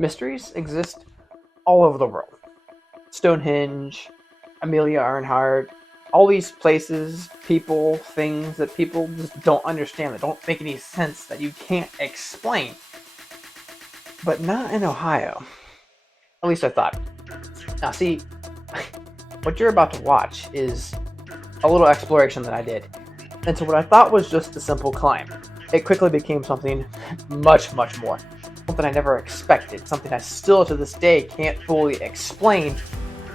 Mysteries exist all over the world. Stonehenge, Amelia Earhart, all these places, people, things that people just don't understand, that don't make any sense, that you can't explain. But not in Ohio. At least I thought. Now, see, what you're about to watch is a little exploration that I did into what I thought was just a simple climb. It quickly became something much, much more. Something I never expected, something I still to this day can't fully explain,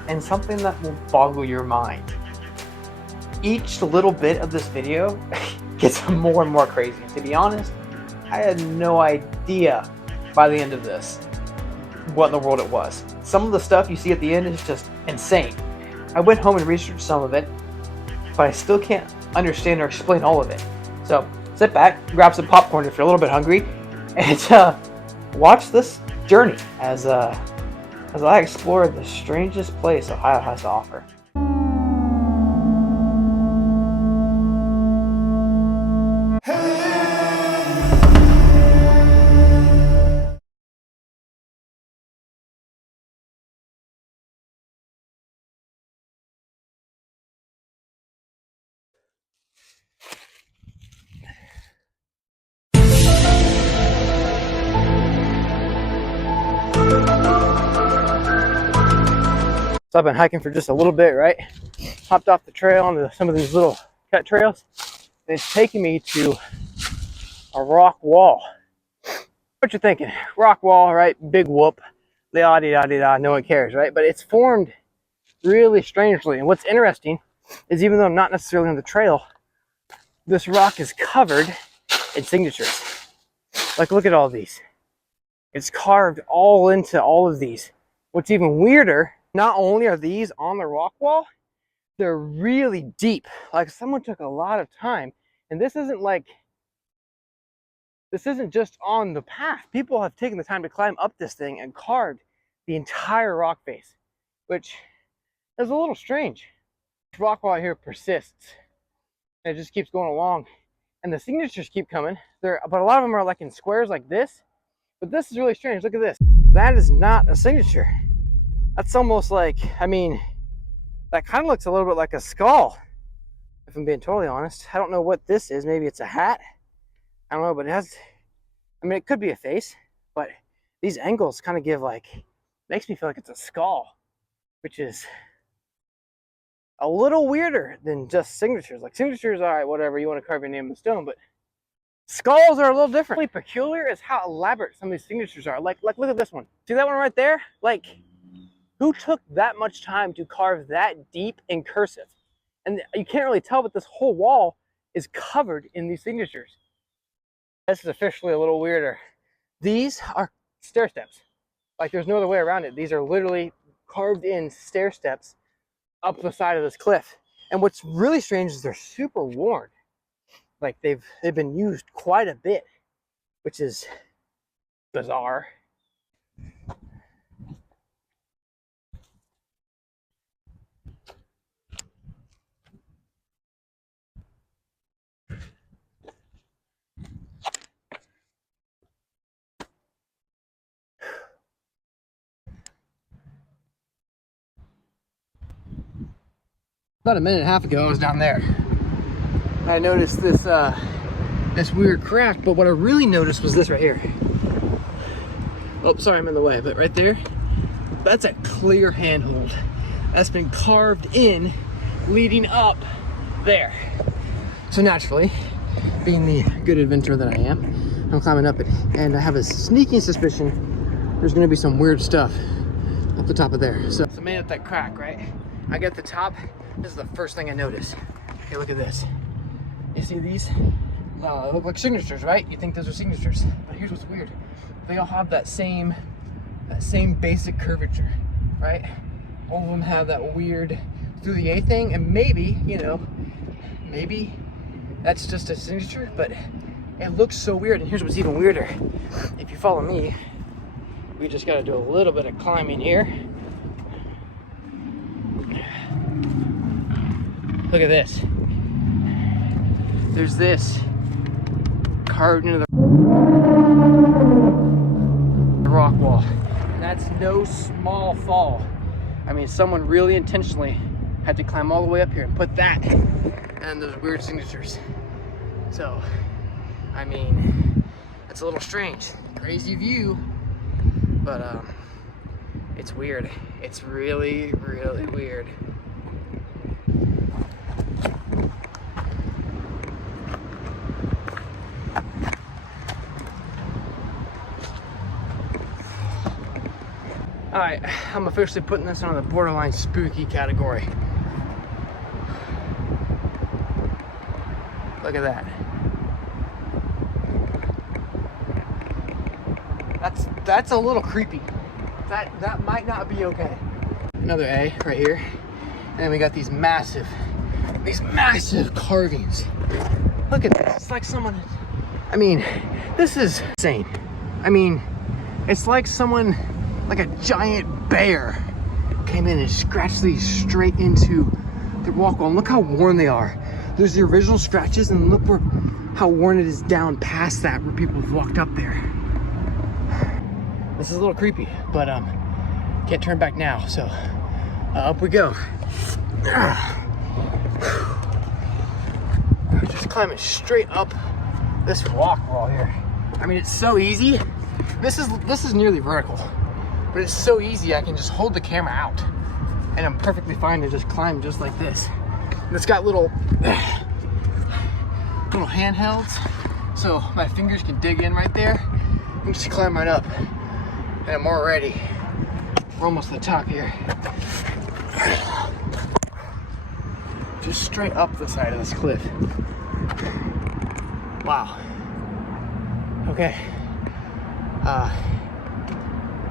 and something that will boggle your mind. Each little bit of this video gets more and more crazy. And to be honest, I had no idea by the end of this what in the world it was. Some of the stuff you see at the end is just insane. I went home and researched some of it, but I still can't understand or explain all of it. So sit back, grab some popcorn if you're a little bit hungry, and watch this journey as I explore the strangest place Ohio has to offer. So I've been hiking for just a little bit, right? Hopped off the trail onto some of these little cut trails. And it's taking me to a rock wall. What you're thinking? Rock wall, right? Big whoop. La-di-da-di-da, no one cares, right? But it's formed really strangely. And what's interesting is even though I'm not necessarily on the trail, this rock is covered in signatures. Like, look at all these. It's carved all into all of these. What's even weirder, not only are these on the rock wall, they're really deep. Like someone took a lot of time. And this isn't just on the path. People have taken the time to climb up this thing and carved the entire rock face, which is a little strange. This rock wall here persists. And it just keeps going along. And the signatures keep coming. But a lot of them are like in squares like this. But this is really strange. Look at this. That is not a signature. That's almost like, I mean, that kind of looks a little bit like a skull, if I'm being totally honest. I don't know what this is. Maybe it's a hat. I don't know, but it has, I mean, it could be a face, but these angles kind of give like, makes me feel like it's a skull, which is a little weirder than just signatures. Like signatures, all right, whatever, you want to carve your name in stone, but skulls are a little different. Really peculiar is how elaborate some of these signatures are. Like look at this one. See that one right there? Like, who took that much time to carve that deep in cursive? And you can't really tell, but this whole wall is covered in these signatures. This is officially a little weirder. These are stair steps. Like there's no other way around it. These are literally carved in stair steps up the side of this cliff. And what's really strange is they're super worn. Like they've been used quite a bit, which is bizarre. About a minute and a half ago, I was down there. I noticed this this weird crack, but what I really noticed was this right here. Oh, sorry, I'm in the way, but right there, that's a clear handhold. That's been carved in, leading up there. So naturally, being the good adventurer that I am, I'm climbing up it, and I have a sneaking suspicion there's gonna be some weird stuff up the top of there. So I made up that crack, right? I get to the top. This is the first thing I notice. Okay, look at this. You see these? They look like signatures, right? You think those are signatures. But here's what's weird. They all have that same basic curvature, right? All of them have that weird through the A thing, and maybe, you know, maybe that's just a signature, but it looks so weird. And here's what's even weirder. If you follow me, we just gotta do a little bit of climbing here. Look at this. There's this carved into the rock wall. And that's no small fall. I mean, someone really intentionally had to climb all the way up here and put that and those weird signatures. So, I mean, it's a little strange. Crazy view, but it's weird. It's really, really weird. All right, I'm officially putting this on the borderline spooky category. Look at that. That's a little creepy. That might not be okay. Another A right here. And then we got these massive carvings. Look at this. It's like someone, I mean, this is insane. I mean, it's like someone, like a giant bear came in and scratched these straight into the walk wall. And look how worn they are. There's the original scratches, and look how worn it is down past that where people have walked up there. This is a little creepy, but can't turn back now, so up we go. Just climbing straight up this rock wall here. I mean, it's so easy. This is nearly vertical, but it's so easy. I can just hold the camera out and I'm perfectly fine to just climb just like this. And it's got little handhelds, so my fingers can dig in right there and just climb right up. And I'm already, we're almost to the top here. Just straight up the side of this cliff. Wow. Okay.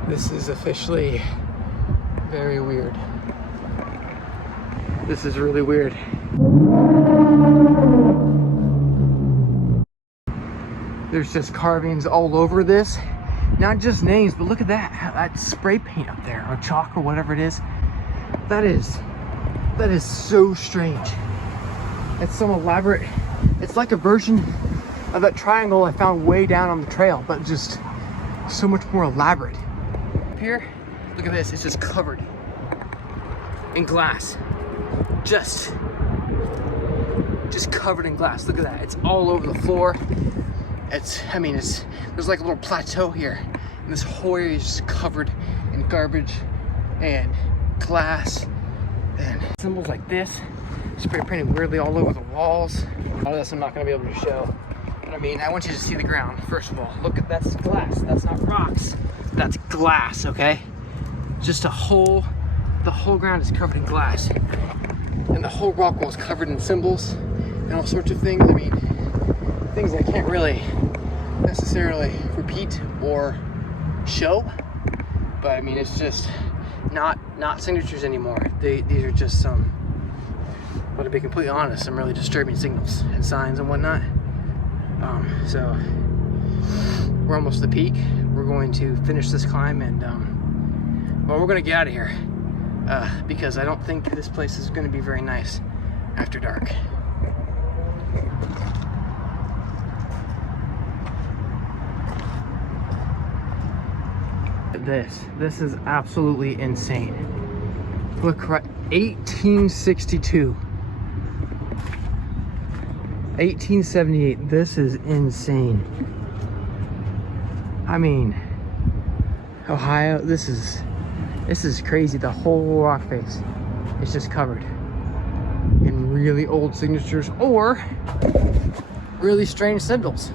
This is officially very weird. This is really weird. There's just carvings all over this. Not just names, but look at that spray paint up there, or chalk, or whatever it is. That is so strange. It's some elaborate, it's like a version of that triangle I found way down on the trail, but just so much more elaborate. Up here, look at this, it's just covered in glass. Just covered in glass. Look at that, it's all over the floor. There's like a little plateau here, and this whole area is just covered in garbage and glass and symbols like this, spray painted weirdly all over the walls. A lot of this I'm not gonna be able to show, but I mean, I want you to see the ground. First of all, look at, that's glass, that's not rocks, that's glass, okay? Just the whole ground is covered in glass, and the whole rock wall is covered in symbols and all sorts of things. I mean, things I can't really necessarily repeat or show, but I mean, it's just not signatures anymore. These are just some, but to be completely honest, some really disturbing signals and signs and whatnot. So we're almost at the peak. We're going to finish this climb, and well, we're gonna get out of here because I don't think this place is going to be very nice after dark. This is absolutely insane. Look, right, 1862, 1878. This is insane. I mean, Ohio, this is crazy. The whole rock face is just covered in really old signatures or really strange symbols.